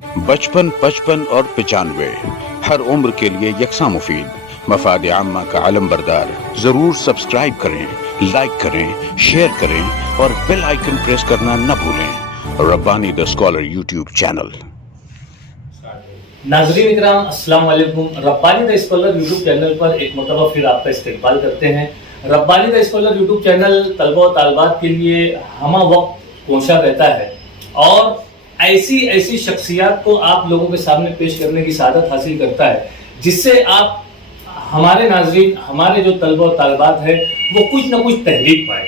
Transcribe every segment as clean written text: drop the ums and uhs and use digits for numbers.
55, 55 और 95 हर उम्र के लिए यकसा मुफीद, मफाद आम्मा का आलम बरदार। जरूर सब्सक्राइब करें, लाइक करें, शेयर करें और बेल आइकन प्रेस करना न भूलें। Rabbani the scholar YouTube channel. नाज़रीन इकराम, अस्सलाम वालेकुम। Rabbani the scholar YouTube channel पर एक मरतबा फिर आपका इस्तकबाल करते हैं। Rabbani the scholar YouTube channel तलबा और तालिबात के लिए हमा वक्त पहुंचा रहता है और ऐसी शख्सियत को आप लोगों के सामने पेश करने की सआदत हासिल करता है, जिससे आप हमारे नाज़रीन, हमारे जो तलबा और तालिबात है, वो कुछ ना कुछ तहरीक पाए,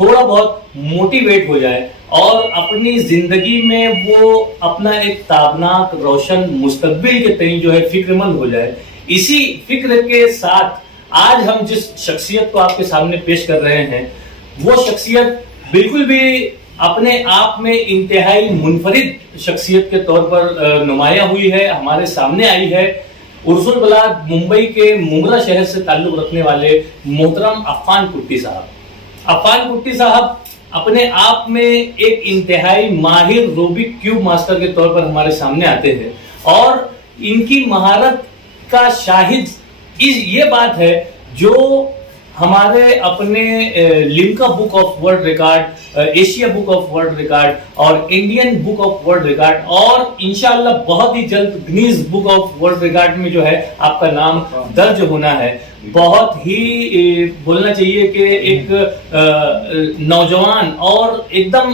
थोड़ा बहुत मोटिवेट हो जाए और अपनी ज़िंदगी में वो अपना एक ताबनाक रोशन मुस्तकबिल के तय जो है फिक्रमंद हो जाए। इसी फिक्र के साथ आज हम जिस शख्सियत को आपके सामने पेश कर रहे हैं, वो शख्सियत बिल्कुल भी अपने आप में इंतहाई मुनफरिद शख्सियत के तौर पर नुमाया हुई है, हमारे सामने आई है। उर्सुल बलाद मुंबई के मुमरा शहर से ताल्लुक़ रखने वाले मोहतरम अफ़ान कुट्टी साहब। अफ़ान कुट्टी साहब अपने आप में एक इंतहाई माहिर रूबिक क्यूब मास्टर के तौर पर हमारे सामने आते हैं और इनकी महारत का शाहिद ये बात है जो हमारे अपने Limca book of world record, Asia book of world record और Indian book of world record और इंशाअल्लाह बहुत ही जल्द Guinness book of world record में जो है आपका नाम दर्ज होना है। बहुत ही बोलना चाहिए कि एक नौजवान और एकदम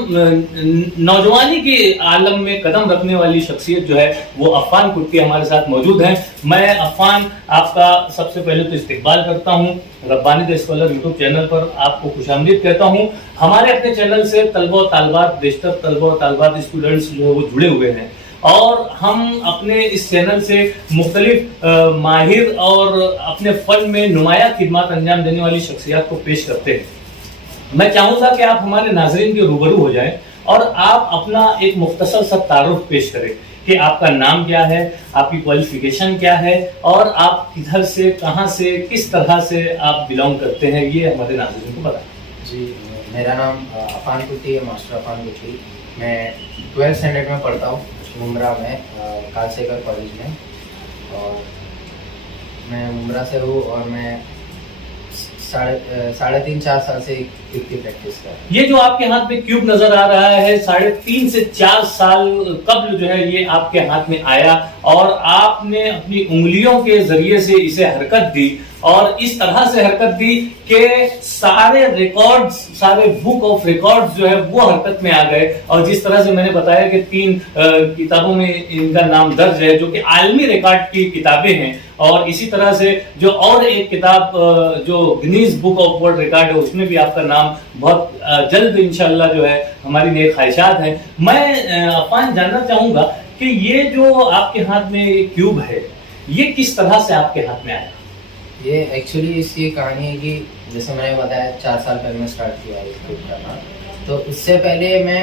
नौजवानी के आलम में कदम रखने वाली शख्सियत जो है वो अफ़ान कुट्टी हमारे साथ मौजूद हैं। मैं अफ़ान आपका सबसे पहले तो इस्तकबाल करता हूं, Rabbani the scholar YouTube channel पर आपको खुशामदीद कहता हूं। हमारे अपने चैनल से तलबा और तालिबात, बेशतर तलबा और तालिबात स्टूडेंट्स जो है वो जुड़े हुए हैं और हम अपने इस चैनल से मुख्तलिफ माहिर और अपने फन में नुमाया खिदमत अंजाम देने वाली शख्सियत को पेश करते हैं। मैं चाहूँगा कि आप हमारे नाजरीन के रूबरू हो जाएं और आप अपना एक मुख्तसर सा तारुफ पेश करें कि आपका नाम क्या है, आपकी क्वालिफिकेशन क्या है और आप किधर से, कहाँ से, किस तरह से आप बिलोंग करते हैं, ये हमारे नाजरीन को बताएं। जी, मेरा नाम अफ़ान कुट्टी है, मास्टर अफ़ान कुट्टी। मैं 12th स्टैंडर्ड में पढ़ता हूँ मुमरा में, कालसेकर कॉलेज में, और मैं मुमरा से हूँ और मैं साढ़े 3-4 साल से क्यूब की प्रैक्टिस कर रहा हूँ। ये जो आपके हाथ में क्यूब नजर आ रहा है, 3.5 से 4 साल कबल जो है ये आपके हाथ में आया और आपने अपनी उंगलियों के जरिए से इसे हरकत दी और इस तरह से हरकत दी कि सारे रिकॉर्ड्स, सारे बुक ऑफ रिकॉर्ड्स जो है वो हरकत में आ गए। और जिस तरह से मैंने बताया कि 3 किताबों में इनका नाम दर्ज है जो कि आलमी रिकॉर्ड की किताबें हैं और इसी तरह से जो और एक किताब जो Guinness book of world record है उसमें भी आपका नाम बहुत जल्द इंशाल्लाह जो है हमारी नेक ख्वाहिशात है। मैं अफ़ान जानना चाहूँगा कि ये जो आपके हाथ में क्यूब है ये किस तरह से आपके हाथ में आया? ये एक्चुअली इसकी कहानी है कि जैसे मैंने बताया 4 साल पहले मैं स्टार्ट किया है क्यूब करना, तो उससे पहले मैं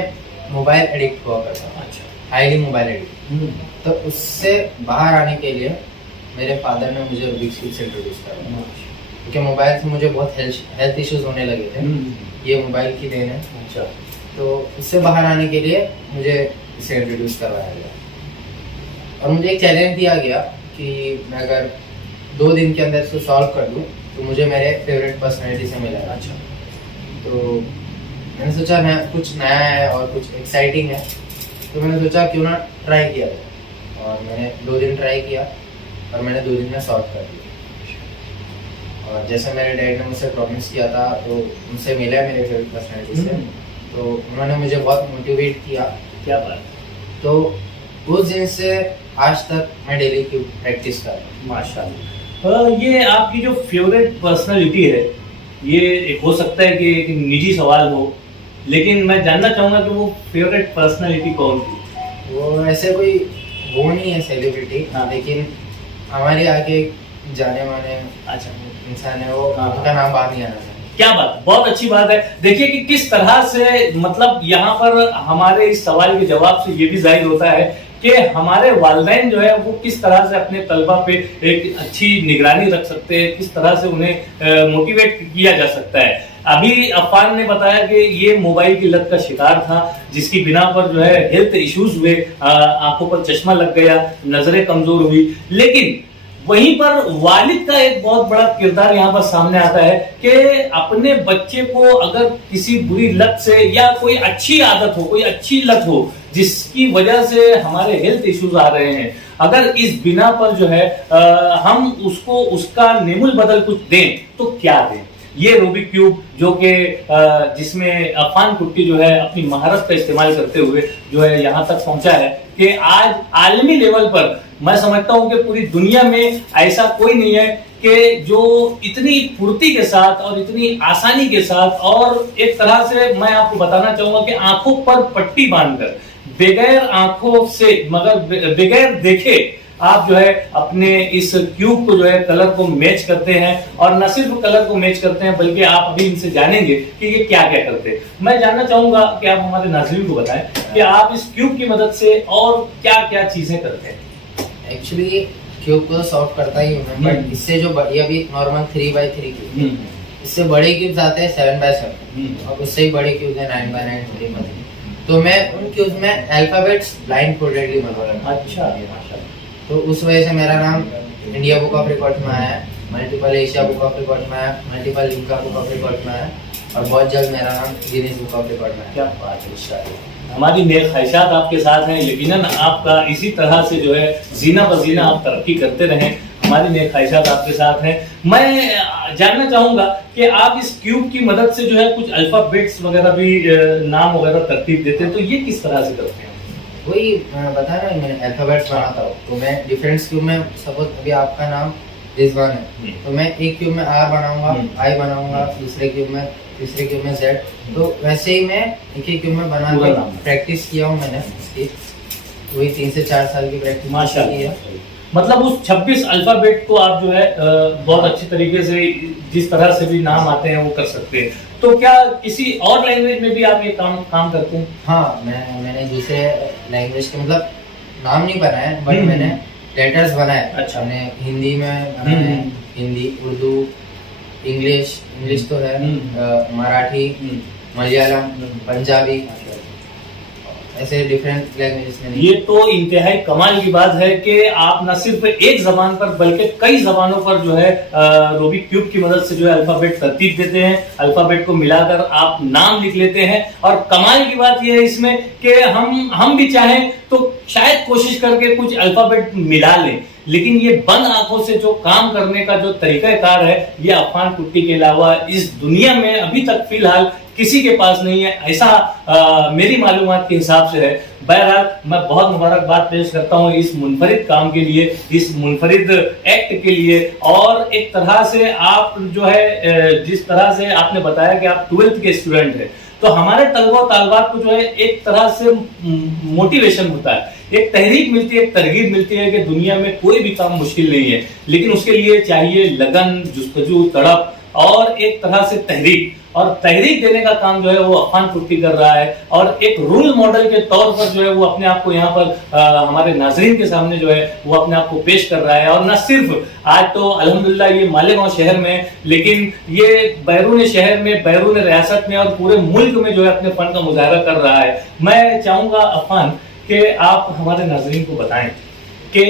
मोबाइल एडिक्ट हुआ करता था। अच्छा, हाईली मोबाइल एडिक्ट। तो उससे बाहर आने के लिए मेरे फादर ने मुझे रूबिक्स क्यूब से इंट्रोड्यूस करा, क्योंकि मोबाइल से मुझे बहुत हेल्थ इश्यूज होने लगे थे। ये मोबाइल की देन है। अच्छा, तो उससे बाहर आने के लिए मुझे इसे इंट्रोड्यूस करवाया गया और मुझे एक चैलेंज दिया गया कि मैं अगर 2 दिन के अंदर इसको सॉल्व कर दूं तो मुझे मेरे फेवरेट पर्सनैलिटी से मिलेगा। अच्छा, तो मैंने सोचा कुछ नया है और कुछ एक्साइटिंग है, तो मैंने सोचा क्यों ना ट्राई किया जाए और मैंने 2 दिन ट्राई किया और मैंने 2 दिन में सॉल्व कर दिया। और जैसे मेरे डैड ने मुझसे प्रॉमिस किया था तो उनसे मिला मेरे फेवरेट पर्सनैलिटी से, तो उन्होंने मुझे बहुत मोटिवेट किया। क्या बात। तो उस दिन से आज तक मैं डेली की प्रैक्टिस कर रहा हूँ। माशाल्लाह। ये आपकी जो फेवरेट पर्सनालिटी है, ये एक हो सकता है कि एक निजी सवाल हो, लेकिन मैं जानना चाहूँगा कि वो फेवरेट पर्सनालिटी कौन थी? वो ऐसे कोई वो नहीं है सेलिब्रिटी, लेकिन हमारे आगे जाने माने अच्छा इंसान है वो, उनका नाम बात नहीं आना। क्या बात, बहुत अच्छी बात है। देखिए कि किस तरह से, मतलब यहाँ पर हमारे इस सवाल के जवाब से ये भी जाहिर होता है कि हमारे वालिदैन जो है वो किस तरह से अपने तलबा पे एक अच्छी निगरानी रख सकते हैं, किस तरह से उन्हें मोटिवेट किया जा सकता है। ابھی عفان نے بتایا کہ یہ موبائل کی لت کا شکار تھا، جس کی بنا پر جو ہے ہیلتھ ایشوز ہوئے، آنکھوں پر چشمہ لگ گیا، نظریں کمزور ہوئی. لیکن وہیں پر والد کا ایک بہت بڑا کردار یہاں پر سامنے آتا ہے کہ اپنے بچے کو اگر کسی بری لت سے یا کوئی اچھی عادت ہو، کوئی اچھی لت ہو جس کی وجہ سے ہمارے ہیلتھ ایشوز آ رہے ہیں، اگر اس بنا پر جو ہے ہم اس کو اس کا نیم البدل کچھ دیں تو کیا دیں. یہ روبک کیوب جو کہ جس میں عفان کٹی جو ہے اپنی مہارت کا استعمال کرتے ہوئے جو ہے یہاں تک پہنچا ہے کہ آج عالمی لیول پر میں سمجھتا ہوں کہ پوری دنیا میں ایسا کوئی نہیں ہے کہ جو اتنی پھرتی کے ساتھ اور اتنی آسانی کے ساتھ اور ایک طرح سے میں آپ کو بتانا چاہوں گا کہ آنکھوں پر پٹی باندھ کر بغیر آنکھوں سے مگر بغیر دیکھے آپ جو ہے اپنے اس کیوب کو جو ہے کلر کو میچ کرتے ہیں، اور نہ صرف کلر کو میچ کرتے ہیں بلکہ آپ ابھی ان سے جانیں گے کہ یہ کیا کیا کرتے ہیں. میں جاننا چاہوں گا کہ آپ ہمارے ناظرین کو بتائیں کہ آپ اس کیوب کی مدد سے اور کیا کیا چیزیں کرتے ہیں. ایکچولی کیوب کو سالو کرتا ہی ہوں میں، بٹ اس سے جو یہ ابھی نارمل 3x3 کیوب، اس سے بڑے کیوبز آتے ہیں 7x7 اور اس سے ہی بڑے کیوبز ہیں 9x9. تو میں ان کیوبز میں الفابیٹس بلائنڈ فولڈڈلی بنا رہا ہوں. اچھا، تو اس وجہ سے میرا نام انڈیا بک آف ریکارڈ میں آیا ہے، multiple Asia book of record میں آیا، multiple Limca book of record میں آیا، اور بہت جلد میرا نام گینیس بک آف ریکارڈ میں آیا. کیا بات ہے، انشاءاللہ. ہماری نیک خواہشات آپ کے ساتھ ہیں، یقیناً آپ کا اسی طرح سے جو ہے زینہ بزینہ آپ ترقی کرتے رہیں. ہماری نیک خواہشات آپ کے ساتھ ہیں. میں جاننا چاہوں گا کہ آپ اس کیوب کی مدد سے جو ہے کچھ الفابیٹس وغیرہ بھی نام وغیرہ ترتیب دیتے ہیں، تو یہ کس طرح سے کرتے ہیں؟ وہی بتا رہا ہوں، میں الفابیٹس بناتا ہوں. تو میں ڈفرینٹ کیوب میں سپوز ابھی آپ کا نام رضوان ہے تو میں ایک کیوب میں آر بناؤں گا، آئی بناؤں گا، دوسرے کیوب میں، تیسرے کیوب میں زیڈ. تو ویسے ہی میں ایک ایک کیوب میں بنا کے پریکٹس کیا ہوں میں نے اس کی. وہی 3 سے 4 سال کی پریکٹس ماشاء اللہ. مطلب اس 26 الفابیٹ کو آپ جو ہے بہت اچھی طریقے سے جس طرح سے بھی نام آتے ہیں وہ کر سکتے ہیں. تو کیا کسی اور لینگویج میں بھی آپ یہ کام کرتے ہیں؟ ہاں، میں نے دوسرے لینگویج کے مطلب نام نہیں بنائے بٹ میں نے لیٹرز بنائے. اچھا. میں نے ہندی میں بنائے، ہندی، اردو، انگلش تو ہے، مراٹھی، ملیالم، پنجابی، ایسے ڈیفرنٹ لینگویجز میں. یہ تو انتہائی کمال کی بات ہے کہ آپ نہ صرف ایک زبان پر بلکہ کئی زبانوں پر جو ہے روبک کیوب کی مدد سے جو ہے الفابیٹ ترتیب دیتے ہیں، الفابیٹ کو ملا کر آپ نام لکھ لیتے ہیں. اور کمال کی بات یہ ہے اس میں کہ ہم بھی چاہیں تو شاید کوشش کر کے کچھ الفابیٹ ملا لیں، لیکن یہ بند آنکھوں سے جو کام کرنے کا جو طریقہ کار ہے یہ عفان کٹی کے علاوہ اس دنیا میں ابھی تک فی الحال کسی کے پاس نہیں ہے، ایسا میری معلومات کے حساب سے ہے. بہرحال میں بہت مبارکباد پیش کرتا ہوں اس منفرد کام کے لیے، اس منفرد ایکٹ کے لیے. اور ایک طرح سے آپ جو ہے جس طرح سے آپ نے بتایا کہ آپ 12th کے اسٹوڈنٹ ہیں، تو ہمارے طلبہ و طالبات کو جو ہے ایک طرح سے موٹیویشن ہوتا ہے، ایک تحریک ملتی ہے، ایک ترغیب ملتی ہے کہ دنیا میں کوئی بھی کام مشکل نہیں ہے، لیکن اس کے لیے چاہیے لگن، جستجو، تڑپ اور ایک طرح سے تحریک. اور تحریک دینے کا کام جو ہے وہ عفان کٹی کر رہا ہے، اور ایک رول ماڈل کے طور پر جو ہے وہ اپنے آپ کو یہاں پر ہمارے ناظرین کے سامنے جو ہے وہ اپنے آپ کو پیش کر رہا ہے. اور نہ صرف آج تو الحمدللہ یہ مالیگاؤں شہر میں، لیکن یہ بیرون شہر میں، بیرون ریاست میں اور پورے ملک میں جو ہے اپنے فن کا مظاہرہ کر رہا ہے. میں چاہوں گا عفان کہ آپ ہمارے ناظرین کو بتائیں کہ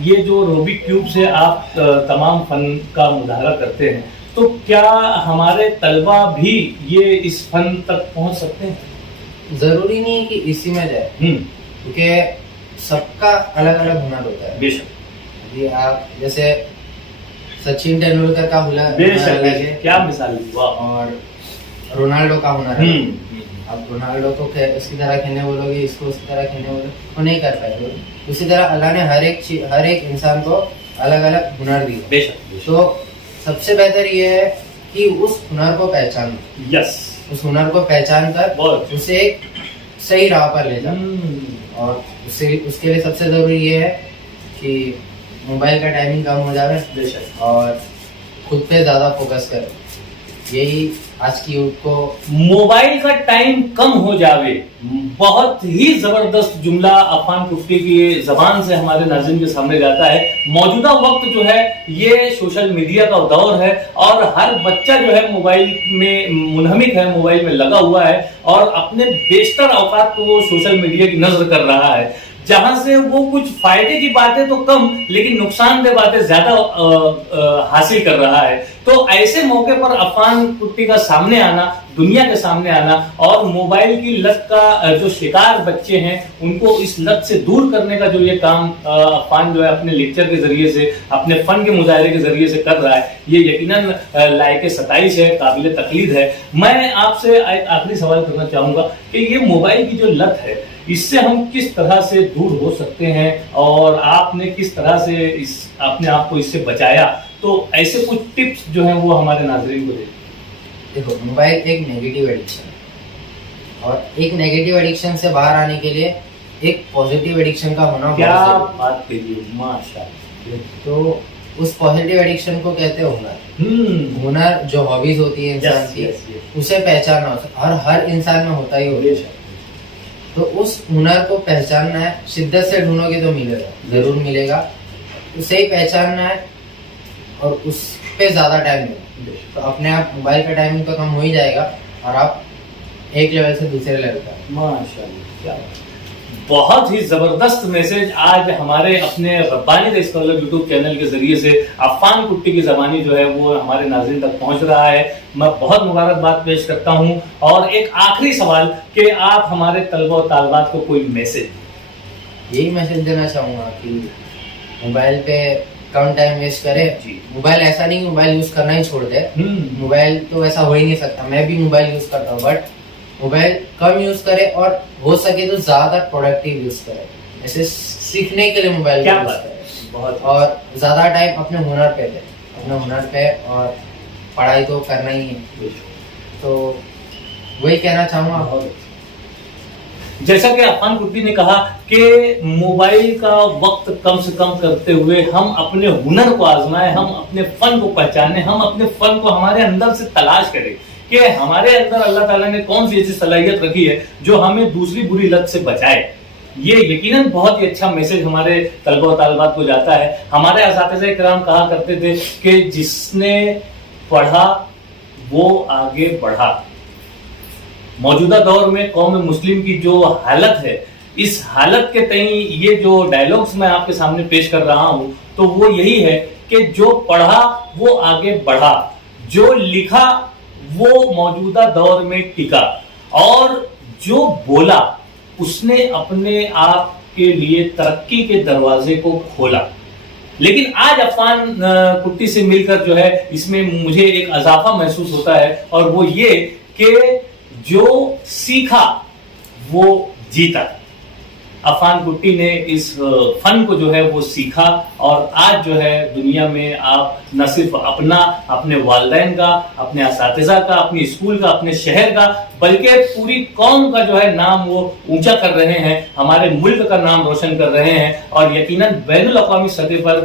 یہ جو روبک کیوب سے آپ تمام فن کا مظاہرہ کرتے ہیں، تو کیا ہمارے طلبہ بھی یہ اس فن تک پہنچ سکتے ہیں؟ ضروری نہیں ہے کہ اسی میں جائے، کیونکہ سب کا الگ الگ ہنر ہوتا ہے. بے شک. یہ آپ جیسے سچن تندولکر کا ہنر بے شک، کیا مثال ہے، اور رونالڈو کا ہنر ہے. اب رونالڈو کو اس کی طرح کھیلنے بولو گے، اس کو اس کی طرح کھیلنے بولو گے، وہ نہیں کر پائے گا. اسی طرح اللہ نے ہر ایک انسان کو الگ الگ ہنر دی. بے شک. تو سب سے بہتر یہ ہے کہ اس ہنر کو پہچان، اس ہنر کو پہچان کر اسے ایک صحیح راہ پر لے جاؤ. اور اس کے لیے سب سے ضروری یہ ہے کہ موبائل کا ٹائمنگ کم ہو جائے اور خود پہ زیادہ فوکس کرے. यही आज की यूथ को मोबाइल का टाइम कम हो जावे, बहुत ही जबरदस्त जुमला अफान कुट्टी की जबान से हमारे नाज़रीन के सामने जाता है। मौजूदा वक्त जो है ये सोशल मीडिया का दौर है और हर बच्चा जो है मोबाइल में मुनहमिक है, मोबाइल में लगा हुआ है और अपने बेशतर औकात को वो सोशल मीडिया की नजर कर रहा है, जहां से वो कुछ फायदे की बातें तो कम लेकिन नुकसानदेह बातें ज्यादा हासिल कर रहा है। तो ऐसे मौके पर अफान कुट्टी का सामने आना, दुनिया के सामने आना और मोबाइल की लत का जो शिकार बच्चे हैं उनको इस लत से दूर करने का जो ये काम अफान जो है अपने लेक्चर के जरिए से, अपने फन के मुजाहरे के जरिए से कर रहा है, ये यकीनन लायक सताइश है, काबिल तकलीद है। मैं आपसे एक आखिरी सवाल करना चाहूंगा कि ये मोबाइल की जो लत है इससे हम किस तरह से दूर हो सकते हैं और आपने किस तरह से अपने आप को इससे बचाया, तो ऐसे कुछ टिप्स जो हैं वो हमारे नाज़रीन को दें। देखो, मोबाइल एक नेगेटिव एडिक्शन है और एक नेगेटिव एडिक्शन से बाहर आने के लिए एक पॉजिटिव एडिक्शन का होना क्या बहुत जरूरी बात करिए, माशाल्लाह। है। तो उस पॉजिटिव एडिक्शन को कहते हैं हुनर। हुनर जो हॉबीज होती है इंसान की, उसे पहचानना होता है, हर इंसान में होता ही होता है। तो उस हुनर को पहचानना है, शिद्दत से ढूंढोगे तो मिलेगा, जरूर मिलेगा। उसे ही पहचानना है और उस पे ज्यादा टाइम देना, तो अपने आप मोबाइल का टाइमिंग तो कम हो ही जाएगा और आप एक लेवल से दूसरे लेवल पर। माशाल्लाह, क्या बहुत ही जबरदस्त मैसेज आज हमारे अपने Rabbani the scholar YouTube channel के जरिए से अफान कुट्टी की जबानी जो है वो हमारे नाज़रीन तक पहुंच रहा है। मैं बहुत मुबारकबाद पेश करता हूं और एक आखिरी सवाल कि आप हमारे तलबा और तालबात को कोई मैसेज। यही मैसेज देना चाहूंगा कि मोबाइल पे कम टाइम वेस्ट करें। मोबाइल ऐसा नहीं कि मोबाइल यूज करना ही छोड़ दे, मोबाइल तो ऐसा हो ही नहीं सकता, मैं भी मोबाइल यूज करता हूँ, बट मोबाइल कम यूज करे और हो सके तो ज्यादा प्रोडक्टिव यूज करे। ऐसे सीखने के लिए मोबाइल क्या यूज बात करें है, बहुत और ज्यादा टाइम अपने हुनर पे दे, अपने हुनर पे, और पढ़ाई तो करना ही है। तो वही कहना चाहूँगा। जैसा कि अफान कुट्टी ने कहा कि मोबाइल का वक्त कम से कम करते हुए हम अपने हुनर को आजमाएं, हम अपने फन को पहचानें, हम अपने फन को हमारे अंदर से तलाश करें कि हमारे अंदर अल्लाह ताला ने कौन सी ऐसी सलाहियत रखी है जो हमें दूसरी बुरी लत से बचाए। ये यकीनन बहुत ही अच्छा मैसेज हमारे तलबा और तालिबात को जाता है। हमारे असातिज़ा किराम कहा करते थे कि जिसने पढ़ा वो आगे बढ़ा। मौजूदा दौर में कौम मुस्लिम की जो हालत है, इस हालत के तई ये जो डायलॉग्स मैं आपके सामने पेश कर रहा हूं तो वो यही है कि जो पढ़ा वो आगे बढ़ा, जो लिखा वो मौजूदा दौर में टिका और जो बोला उसने अपने आप के लिए तरक्की के दरवाजे को खोला। लेकिन आज अफान कुट्टी से मिलकर जो है इसमें मुझे एक अजाफा महसूस होता है और वो ये कि जो सीखा वो जीता। अफान कुट्टी ने इस फन को जो है वो सीखा और आज जो है दुनिया में आप न सिर्फ अपने वालिदैन का, अपने असातिज़ा का, अपने स्कूल का, अपने शहर का, बल्कि पूरी कौम का जो है नाम वो ऊंचा कर रहे हैं, हमारे मुल्क का नाम रोशन कर रहे हैं और यकीनन बैनुल अक़वामी सतह पर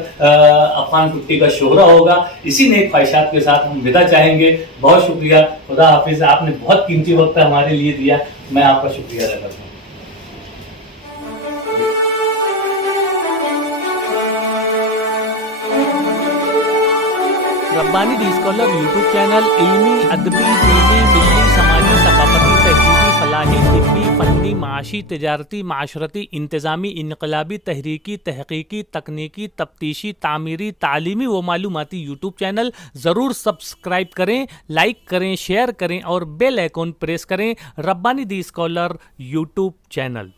अफान कुट्टी का शोहरा होगा। इसी नेक ख्वाहिशात के साथ हम विदा चाहेंगे। बहुत शुक्रिया, खुदा हाफिज। आपने बहुत कीमती वक्त हमारे लिए दिया, मैं आपका शुक्रिया अदा करता हूँ। Rabbani the scholar YouTube channel इल्मी, अदबी, दीनी, मिली, समाजी, सकाफती, तहजीबी, फलाही, तिब्बी, फ़नी, माशी, तिजारती, माशरती, इंतज़ामी, इनकलाबी, तहरीकी, तहक़ीक़ी, तकनीकी, तफ्तीशी, तामीरी, तालीमी व मालूमाती यूट्यूब चैनल। ज़रूर सब्सक्राइब करें, लाइक करें, शेयर करें और बेल आइकन प्रेस करें। Rabbani the scholar YouTube channel.